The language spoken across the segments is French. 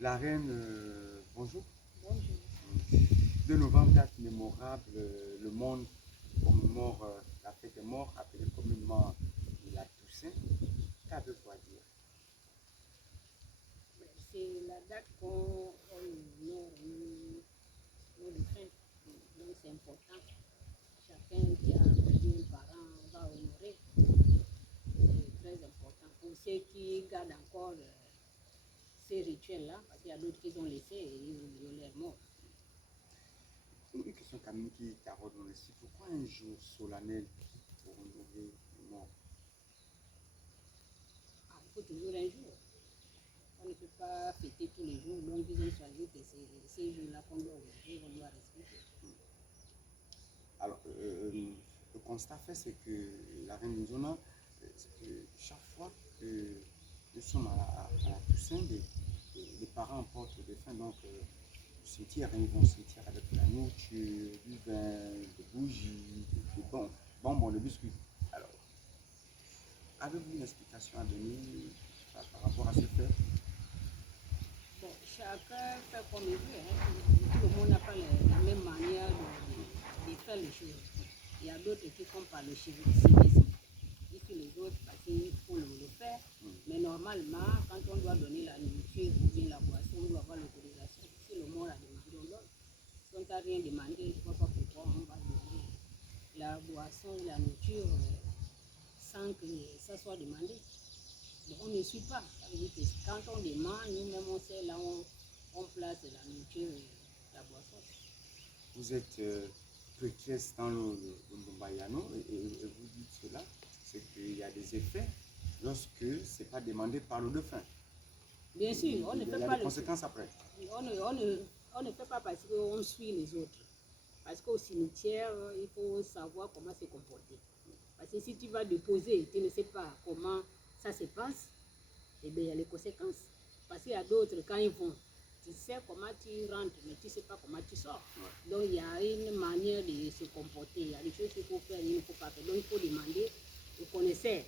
La reine, bonjour. Bonjour. 2 novembre, date mémorable, le monde commémore la fête des morts, appelée communément la Toussaint. Qu'avez-vous à dire? C'est la date qu'on honore nos défunts. Donc c'est important. Chacun qui a perdu un parent va honorer. C'est très important. Pour ceux qui gardent encore ces rituels-là, parce qu'il y a d'autres qui ont laissé et ils ont l'air morts. Une question quand même qui taraude dans l'esprit. Pourquoi un jour solennel pour honorer les morts? Ah, il faut toujours un jour. On ne peut pas fêter tous les jours. Donc ils ont choisi que c'est ces jours-là qu'on doit honorer, on doit respecter. Alors, le constat fait, c'est que la reine Nzona, c'est que chaque fois que nous sommes à la Toussaint, les parents emportent le défunt, donc du cimetière, ils vont au cimetière avec la nourriture, du vin, des bougies, des bonbons, de biscuits. Alors, avez-vous une explication à donner par rapport à ce fait? Bon, chacun fait comme il veut. Hein. Tout le monde n'a pas la même manière de faire les choses. Il y a d'autres qui font par le civisme. Ici, les autres, parce qu'il faut le faire. Mais normalement, quand on doit donner la nourriture ou bien la boisson, on doit avoir l'autorisation. Si le monde a demandé, on donne. Si on t'a rien demandé, je ne vois pas pourquoi on va donner la boisson ou la nourriture sans que ça soit demandé. Donc, on ne suit pas. Ça veut dire que quand on demande, nous-mêmes, on sait là où on place la nourriture et la boisson. Vous êtes prêtresse dans le Mbombayano et vous dites cela, c'est qu'il y a des effets lorsque ce n'est pas demandé par le défunt. Bien sûr, on ne fait Il y a pas des conséquences après. On ne fait pas parce qu'on suit les autres. Parce qu'au cimetière, il faut savoir comment se comporter. Parce que si tu vas déposer, tu ne sais pas comment ça se passe, eh bien, il y a les conséquences. Parce qu'il y a d'autres, quand ils vont, tu sais comment tu rentres, mais tu ne sais pas comment tu sors. Ouais. Donc, il y a une manière de se comporter. Il y a des choses qu'il faut faire, il ne faut pas faire. Donc, il faut demander au connaisseur.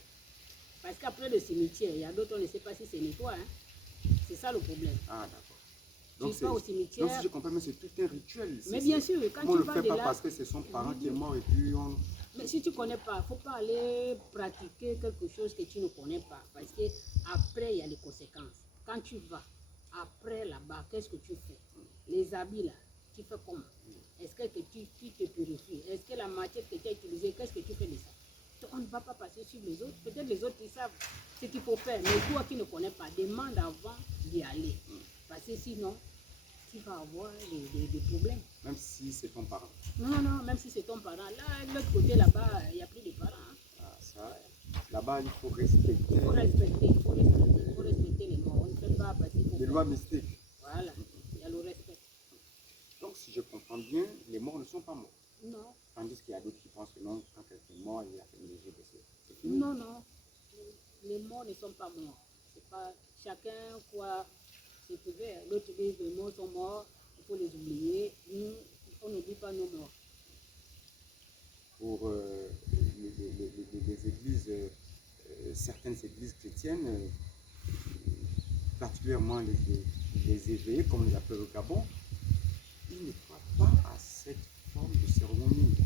Parce qu'après le cimetière, il y a d'autres, on ne sait pas si c'est nettoyé. Hein. C'est ça le problème. Ah, d'accord. Donc, tu vas au cimetière. Donc, si je comprends, mais c'est tout un rituel. Mais bien sûr, quand on tu ne vas le fait de pas là, parce que c'est son parent qui est mort et puis on... Mais si tu ne connais pas, il ne faut pas aller pratiquer quelque chose que tu ne connais pas. Parce qu'après, il y a les conséquences. Quand tu vas, après là-bas, qu'est-ce que tu fais? Les habits là, tu fais comment? Est-ce que tu te purifies? Est-ce que la matière que tu as utilisée, qu'est-ce que tu fais de ça? On ne va pas passer sur les autres. Peut-être les autres, ils savent ce qu'il faut faire. Mais toi qui ne connais pas, demande avant d'y aller. Parce que sinon, tu vas avoir des problèmes. Même si c'est ton parent. Non, même si c'est ton parent. Là, de l'autre côté, là-bas, il n'y a plus de parents. Hein. Ah, ça, là-bas, il faut respecter. Il faut respecter les morts. On ne fait pas parce qu'il faut... Les lois mystiques. Voilà, il y a le respect. Donc, si je comprends bien, les morts ne sont pas morts. Non. Tandis qu'il y a d'autres qui pensent que non, quand quelqu'un est mort, il a fait une léger décès. C'est fini. Non. Les morts ne sont pas morts. C'est pas... Chacun croit ce qu'il veut. L'autre dit que les morts sont morts, il faut les oublier. Nous, on n'oublie pas nos morts. Pour les églises, certaines églises chrétiennes, particulièrement les éveillés, comme on les appelle au Gabon, ils ne croient pas à cette forme de cérémonie.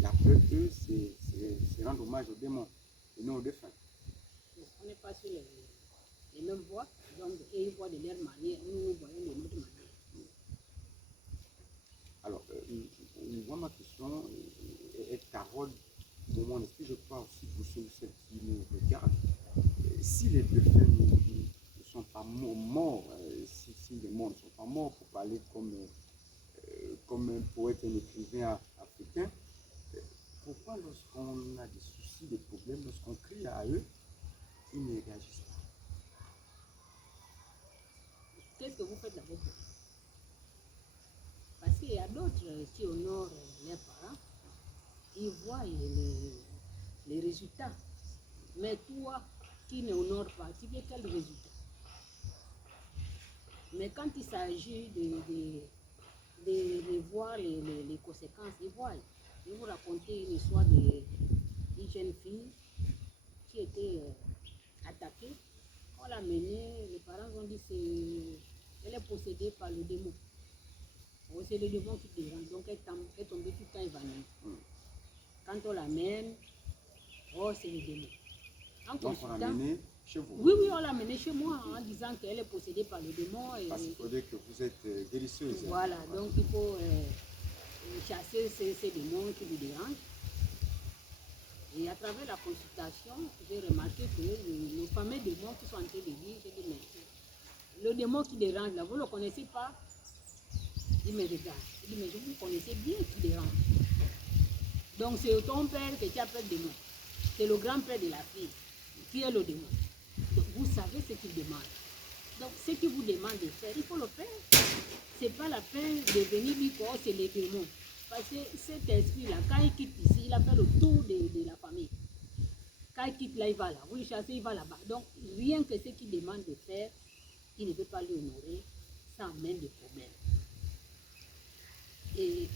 La peur d'eux, c'est rendre hommage aux démons et non aux défunts. On n'est pas sur les mêmes voies, donc et ils voient de leur manière, nous voyons de notre manière. Alors, moi, ma question est taraude dans mon esprit, je crois aussi pour ceux ou celles qui nous regardent. Si les défunts ne sont pas morts, si les morts ne sont pas morts, pour parler comme un poète, un écrivain africain, pourquoi lorsqu'on a des soucis, des problèmes, lorsqu'on crie à eux, ils ne réagissent pas? Qu'est-ce que vous faites d'abord? Parce qu'il y a d'autres qui honorent leurs parents, ils voient les résultats. Mais toi qui n'honores pas, tu veux quel résultat? Mais quand il s'agit de voir les conséquences, ils voient. Je vais vous raconter une histoire d'une jeune fille qui était attaquée. On l'a menée, les parents ont dit qu'elle est possédée par le démon. Oh, c'est le démon qui dérange, donc elle est tombée tout le temps évanouie. Quand on l'amène, oh, c'est le démon. Donc on l'a amené chez vous. Oui, on l'a amené chez moi en disant qu'elle est possédée par le démon. Parce qu'il faudrait que vous êtes guérisseuse. Voilà, donc il faut chasser ces démons qui lui dérangent. Et à travers la consultation, j'ai remarqué que les fameux démons qui sont en train de dire, j'ai dit, mais le démon qui dérange là, vous ne le connaissez pas? Il dit, mais regarde. Il dit, mais vous connaissez bien qui dérange. Donc c'est ton père que tu appelles démon. C'est le grand-père de la fille qui est le démon. Donc vous savez ce qu'il demande. Donc ce qu'il vous demande de faire, il faut le faire. Ce n'est pas la peine de venir dire que c'est les démons. Parce que cet esprit-là, quand il quitte ici, il a fait le tour de la famille. Quand il quitte là, il va là. Vous le chassez, il va là-bas. Donc rien que ce qu'il demande de faire, il ne peut pas l'honorer sans même de problème. Et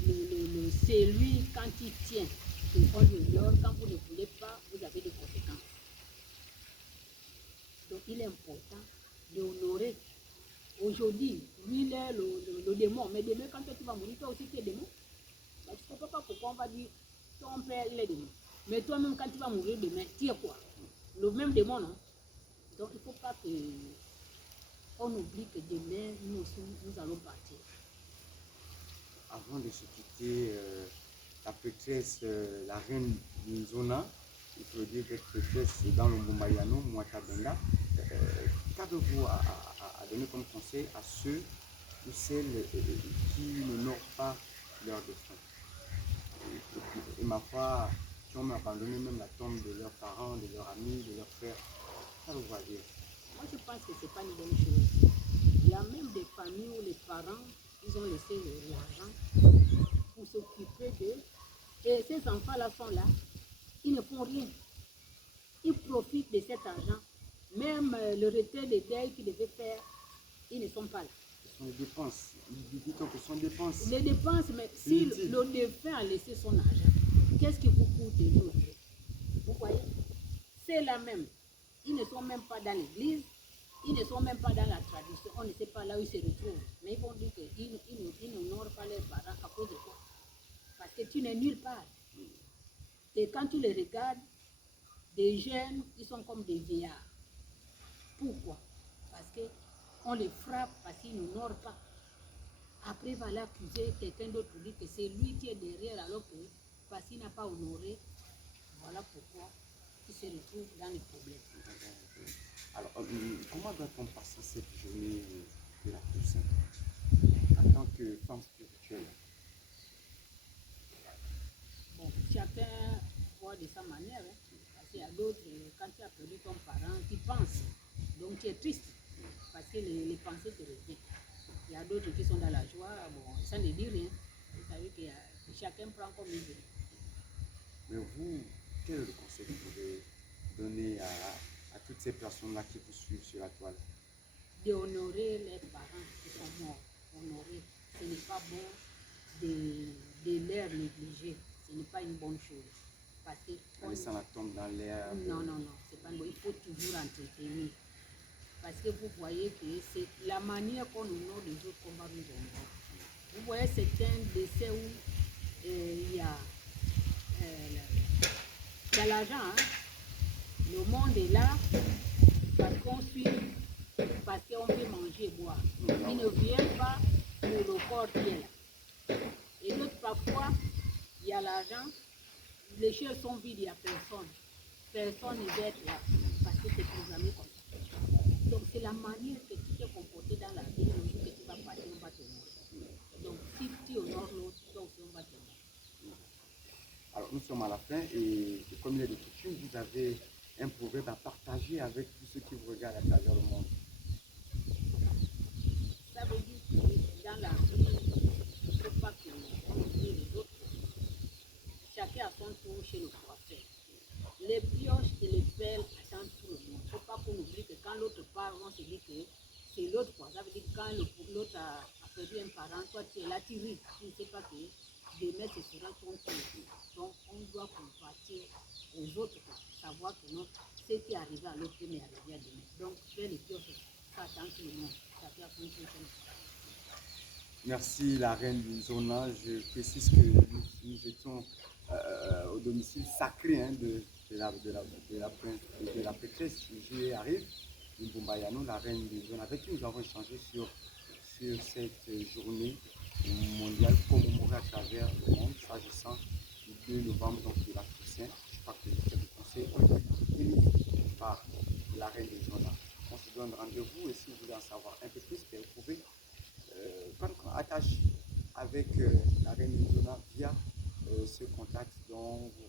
c'est lui, quand il tient, on l'ignore, quand vous ne voulez pas, vous avez des conséquences. Donc il est important d'honorer. Aujourd'hui, lui, il est le démon. Mais demain, quand tu vas mourir, toi aussi tu es démon. Tu ne comprends pas pourquoi on va dire ton père, il est démon. Mais toi-même, quand tu vas mourir demain, tu es quoi? Le même démon, non? Donc il ne faut pas qu'on oublie que demain, nous aussi, nous allons partir. Avant de se quitter, la prêtresse, la reine Nzona, il faut dire que prêtresse dans le Mumbayano, Mwatabenga, qu'avez-vous à donner comme conseil à ceux ou celles qui n'honorent pas leurs défunts? Et ma foi, qui ont abandonné même la tombe de leurs parents, de leurs amis, de leurs frères. Qu'avez-vous à dire? Moi, je pense que ce n'est pas une bonne chose. Il y a même des familles où les parents, ils ont laissé l'argent pour s'occuper d'eux. Et ces enfants-là sont là, ils ne font rien. Ils profitent de cet argent. Même le retrait des deuils qu'ils devaient faire, ils ne sont pas là. Ce sont les dépenses. Ils disent que ce sont des dépenses. Les dépenses, mais si le défunt a laissé son argent, qu'est-ce qui vous coûte les autres? Vous voyez? C'est la même. Ils ne sont même pas dans l'église. Ils ne sont même pas dans la tradition. On ne sait pas là où ils se retrouvent. Mais ils vont dire qu'ils n'honorent pas leurs parents à cause de quoi? Parce que tu n'es nulle part. Et quand tu les regardes, des jeunes, ils sont comme des vieillards. Pourquoi? Parce qu'on les frappe parce qu'ils n'honorent pas. Après, il va l'accuser, quelqu'un d'autre dit que c'est lui qui est derrière, alors que parce qu'il n'a pas honoré, voilà pourquoi il se retrouve dans les problèmes. Alors, comment doit-on passer cette journée de la Toussaint en tant que femme spirituelle? Bon, chacun voit de sa manière. Hein. Parce qu'il y a d'autres, quand tu as perdu ton parent, tu penses. Donc tu es triste. Parce que les pensées te reviennent. Il y a d'autres qui sont dans la joie, bon, ça ne dit rien. Vous savez que chacun prend comme il veut. Mais vous, quel est le conseil que vous pouvez donner à toutes ces personnes-là qui vous suivent sur la toile? D'honorer les parents qui sont morts. Honorer. Ce n'est pas bon de les négliger. Ce n'est pas une bonne chose. Parce que En laissant la tombe dans l'air. Non, c'est pas bon. Il faut toujours entretenir. Parce que vous voyez que c'est la manière qu'on honore les autres qu'on va nous honorer. Vous voyez certains décès où il y a l'argent. Hein? Le monde est là parce qu'on suit, parce qu'on veut manger et boire. Ils ne viennent pas pour le corps qui est là. Et d'autres, parfois, il y a l'argent, les choses sont vides, il n'y a personne. Personne ne veut être là parce que c'est programmé comme ça. Donc c'est la manière que tu t'es comporté dans la vie, le jour que tu vas partir, on va te honorer. Donc si tu honores l'autre, toi aussi on va te honorer. Alors nous sommes à la fin et comme il est de coutume, vous avez un proverbe à partager avec tous ceux qui vous regardent à travers le monde. Ça veut dire que dans la vie, il ne faut pas qu'on oublie les autres. Chacun a son tour chez le coiffeur. Les pioches et les pelles attendent tout le monde. Il ne faut pas qu'on oublie que quand l'autre parle, on se dit que c'est l'autre. Ça veut dire que quand l'autre a perdu un parent, toi tu es là, tu ris. Tu ne sais pas que demain ce sera ton tour. Donc on doit compartir aux autres, savoir que non, ce qui est arrivé à l'autre peut m'arriver à demain. Donc faire les pioches, ça attend tout le monde. Chacun a son tour. Merci la reine du Zona. Je précise que nous étions au domicile sacré hein, de la prêtresse Julie arrive, Mbumbayano, la reine du Zona, avec qui nous avons échangé sur cette journée mondiale commémorée à travers le monde, s'agissant du 2 novembre, donc de la Toussaint. Je crois que les conseils ont été émis par la reine du Zona. On se donne rendez-vous et si vous voulez en savoir un peu plus, vous pouvez prendre attache avec la reine Zona via ce contact dont vous